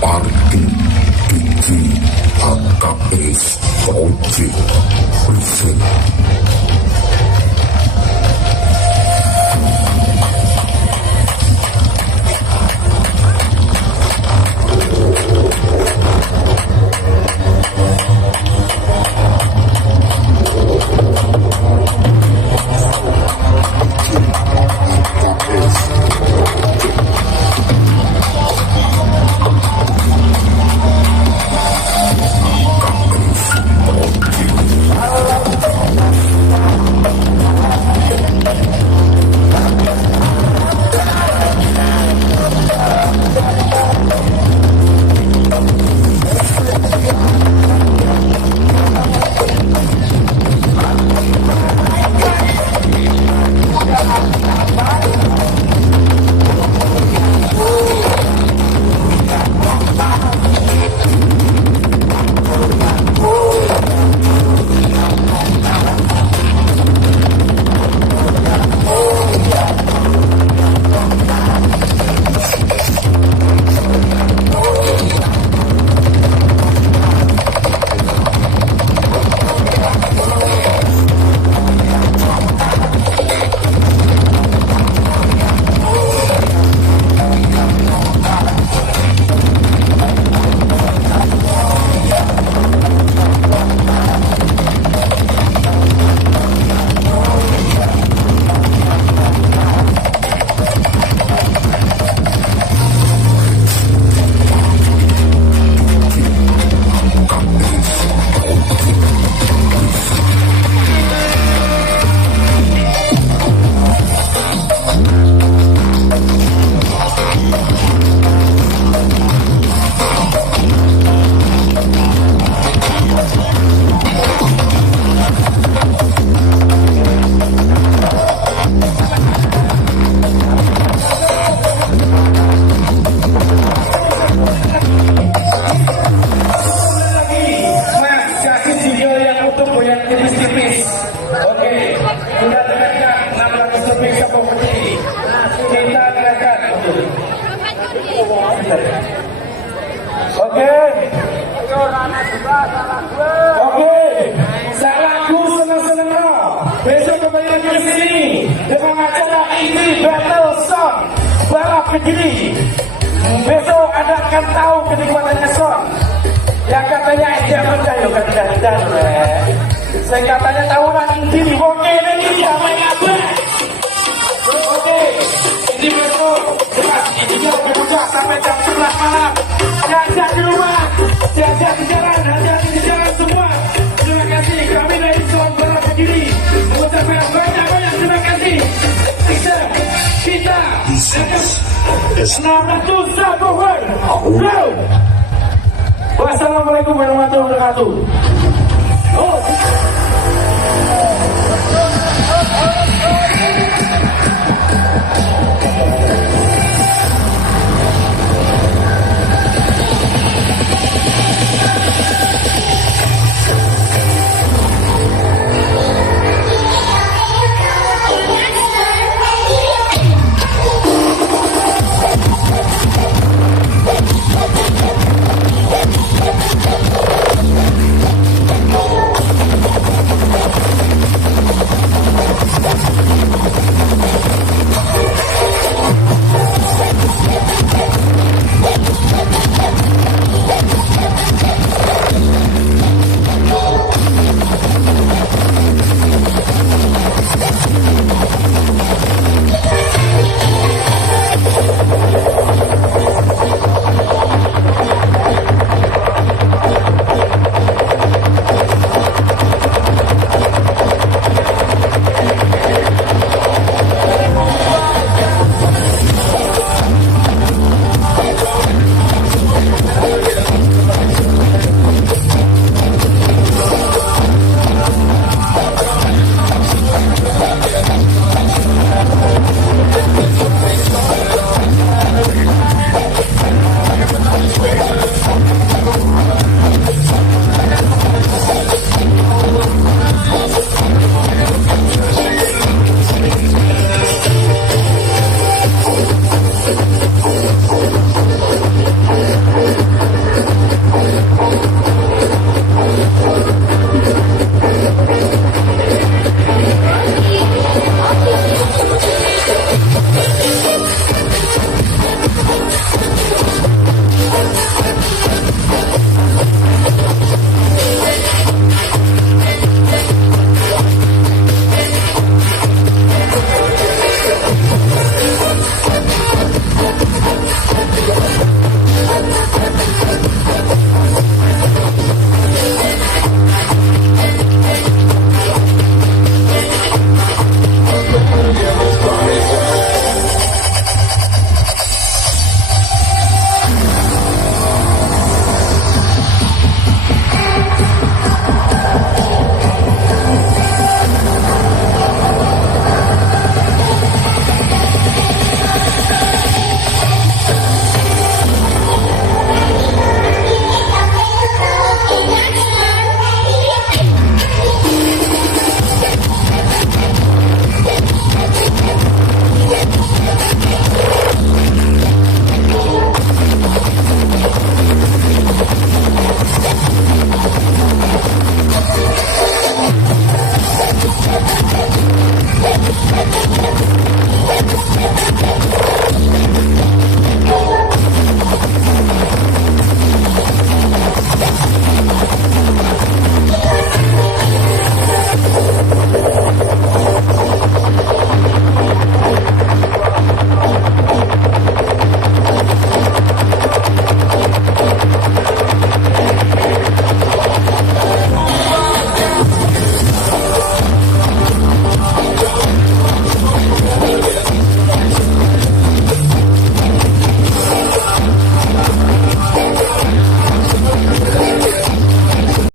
Party DJ HKS Project Present. Oke, salaku seneng-seneng no. Besok kembali lagi ke sini dengan acara ini Battle Song balap begini. Besok Anda akan tahu kenikmatannya song yang katanya jangan kayu kan saya katanya tahunan ini. Oke, ini sama apa? Oke, ini besok jelas ini juga buka sampai jam 11 malam. Jajan di rumah, jajan di jalan, hati-hati di jalan semua. Terima kasih, kami dari Song balap begini mengucapkan banyak-banyak terima kasih. Kita selamat usaha. Wassalamualaikum warahmatullahi wabarakatuh.